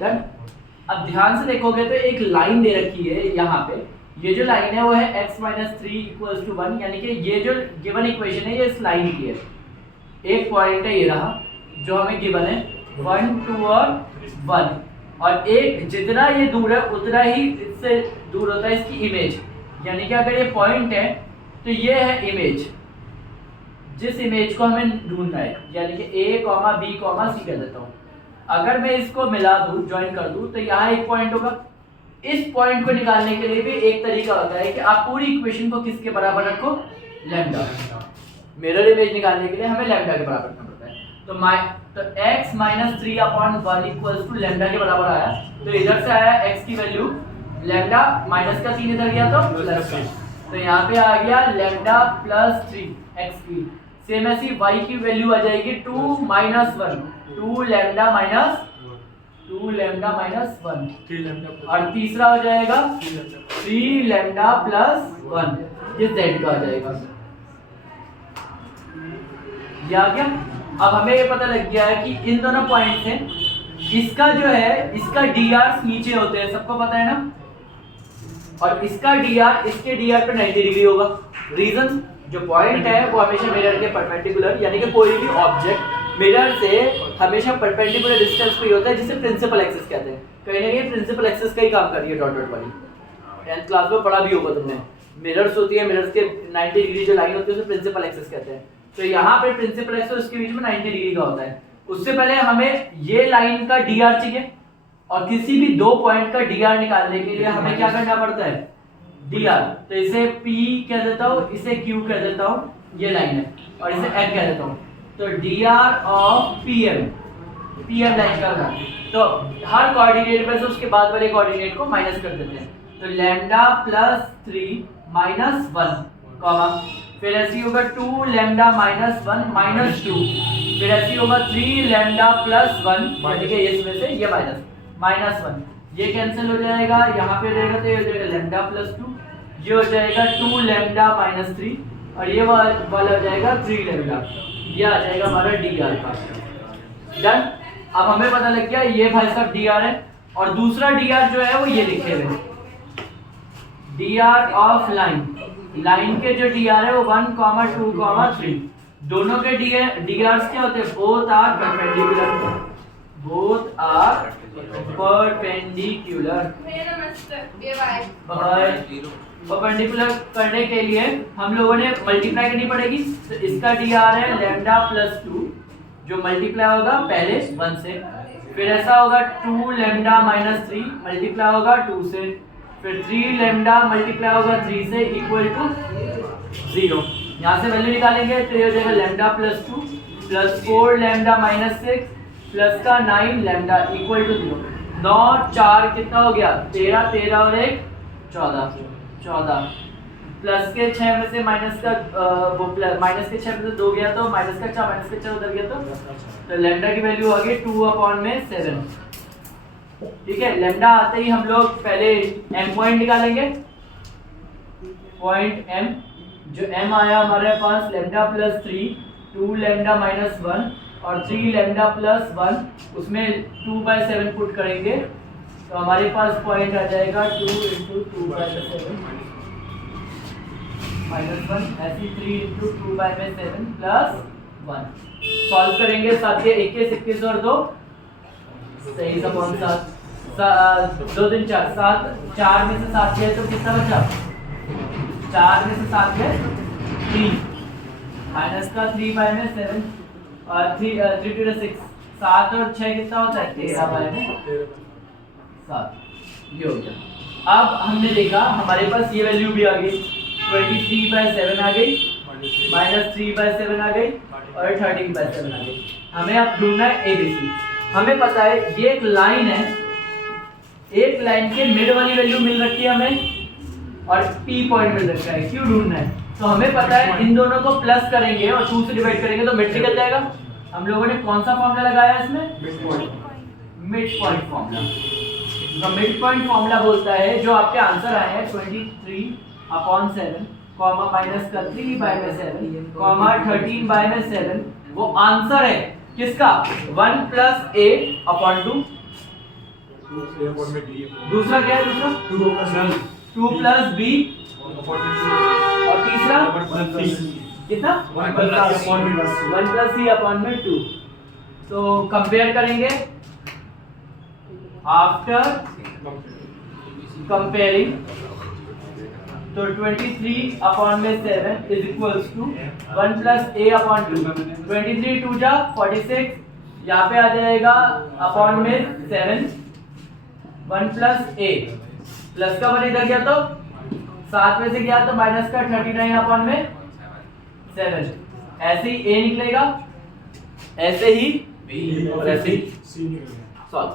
Done. अब ध्यान से देखोगे तो एक लाइन दे रखी है यहाँ पे, ये जो लाइन है वो है x माइनस 3 इक्वल्स टू 1, यानी कि ये जो गिवन इक्वेशन है ये इस लाइन की है। एक पॉइंट है ये रहा जो हमें गिवन है 1 2 और 1, और एक जितना ये दूर है उतना ही इससे दूर होता है इसकी इमेज, यानी कि अगर ये पॉइंट है तो ये है इमेज, जिस इमेज को हमें ढूंढना है, यानी कि a, b, c कह देता हूँ। अगर मैं इसको मिला दूं, ज्वाइन कर दूं, तो यहाँ एक पॉइंट होगा। इस पॉइंट को निकालने के लिए भी एक तरीका होता है कि आप पूरी इक्वेशन को किसके बराबर रखो, लैम्डा। मिरर इमेज निकालने के लिए हमें लैम्डा के बराबर रखना पड़ता है। तो x minus 3/1 equals to lambda के बराबर आया, तो इधर से आया x की वैल्यू लैम्डा, माइनस का 3 इधर गया तो प्लस का, तो यहाँ पे आ गया लैम्डा प्लस 3 x की। सेम ऐसी y की वैल्यू आ जाएगी 2 माइनस 1, 2 लैम्डा माइनस 1, और तीसरा हो जाएगा 3 लैम्डा प्लस 1, ये z का आ जाएगा। ये आ गया। अब हमें ये पता लग गया है कि इन दोनों पॉइंट से इसका जो है इसका dr नीचे होते हैं, सबको पता है ना, और इसका dr इसके dr पे 90 डिग्री होगा। रीजन, जो पॉइंट है वो हमेशा मिरर के परपेंडिकुलर, यानी कि कोई भी ऑब्जेक्ट मिरर से हमेशा परपेंडिकुलर डिस्टेंस पे होता है, जिसे प्रिंसिपल एक्सिस कहते हैं। कहीं ना कहीं प्रिंसिपल एक्सिस का ही काम कर रही है डॉट डॉट वाली, 10th क्लास में पढ़ा भी होगा तुमने। मिरर्स होती है, मिरर्स के 90 डिग्री जो लाइन होती है उसे प्रिंसिपल एक्सिस कहते हैं। तो यहाँ पे प्रिंसिपल एक्सिस उसके बीच में 90 डिग्री का होता है। उससे पहले हमें ये लाइन का dr चाहिए, और किसी भी दो पॉइंट का dr निकालने के लिए हमें क्या करना पड़ता है, dr। तो इसे p कह देता हूँ, इसे q कह देता हूँ, ये लाइन है, और इसे n कह देता हूँ। तो dr ऑफ pm लाइन का होगा, तो हर कोऑर्डिनेट में से उसके बाद वाले कोऑर्डिनेट को माइनस कर देते हैं। तो लैम्डा प्लस 3 माइनस 1, फिर ऐसी होगा 2 लैम्डा माइनस 1 माइनस 2, फिर ऐसी होगा 3 लैम्डा प्लस 1, यानी कि इसमें से ये माइनस 1, ये कैंसिल हो जाएगा, यहाँ पे रहेगा तो ये हो जाएगा लैम्डा प्लस 2, ये हो जाएगा 2 लैम्डा माइनस 3, और ये वाला हो जाएगा 3 लैम्डा, ये आ जाएगा हमारा dr का। डन। अब हमें पता लग गया ये भाई साहब dr है, और दूसरा dr जो है वो ये लिखे हुए dr ऑफ लाइन के जो dr है वो 1, 2, 3, दोनों के drs क्या होते हैं, बोथ आर परपेंडिकुलर। परपेंडिकुलर करने के लिए हम लोगों ने मल्टीप्लाई करनी पड़ेगी, तो इसका dr है लैम्डा प्लस 2, जो मल्टीप्लाई होगा पहले 1 से, फिर ऐसा होगा 2 लैम्डा माइनस 3 मल्टीप्लाई होगा 2 से, फिर 3 लैम्डा मल्टीप्लाई होगा 3 से इक्वल टू 0। यहाँ से वैल्यू निकालेंगे तो ये हो जाएगा lambda plus 2 plus 4 lambda minus 6 plus का 9 लैम्डा इक्वल टू 0। 9 4 कितना हो गया, 13, 13 और 1 14, प्लस के 6 में से माइनस का माइनस के 6 में से 2 गया तो माइनस का 4, माइनस के 4 उधर गया तो लैम्डा की वैल्यू आ गई 2/7। ठीक है, लैम्डा आते ही हम लोग पहले m पॉइंट निकालेंगे। पॉइंट m, जो m आया हमारे पास लैम्डा प्लस 3, 2 लैम्डा माइनस 1 और 3 लैम्डा प्लस 1, उसमें 2/7 पुट करेंगे तो हमारे पास पॉइंट आ जाएगा 2 × 2/7 माइनस 1, ऐसी 3 × 2/7 प्लस 1। सॉल्व करेंगे, 7 के 21, 21 और 2 सही सा कौन सा 2 3 4 7, 4 में से 7 गए तो कितना बचा, 4 में से 7 गए 3, माइनस का 3/7 और 3 2 6, 7 और 6 कितना होता है 13/7, ये हो गया। अब हमने देखा हमारे पास ये वैल्यू भी आ गई, 23/7 आ गई, माइनस 3/7 आ गई और 13/7 आ गई। हमें अब ढूंढना है ABC। हमें पता है ये एक लाइन है, एक लाइन के मिड वाली वैल्यू मिल रखी है हमें और P पॉइंट मिल रखा है, क्यों ढूंढना है, तो हमें पता है इन दोनों को प्लस करेंगे और 2 से डिवाइड करेंगे तो मिड निकल जाएगा। हम लोगों ने कौन सा फॉर्मूला लगाया इसमें, मिड पॉइंट फॉर्मूला। तो मिड पॉइंट फॉर्मूला बोलता है जो आपके आंसर आए हैं 23/7 कॉमा माइनस का 3/7 कॉमा 13/7, वो आंसर है किसका, 1 + a/2 दूसरा क्या है? दूसरा 2 प्लस बी और तीसरा कितना 1 प्लस सी अपॉन में 2। तो कंपेयर करेंगे आफ्टर कंपेयरिंग तो 23 अपॉन में 7 is equals to 1 plus a upon 2। 23 2 जा 46, यहाँ पे आ जाएगा अपॉन में 7 1 प्लस ए, प्लस का 1 इधर गया तो 7 में से गया तो माइनस का 39 अपॉन में 7। ऐसे ही ए निकलेगा, ऐसे ही बी और ऐसे ही सॉल्व।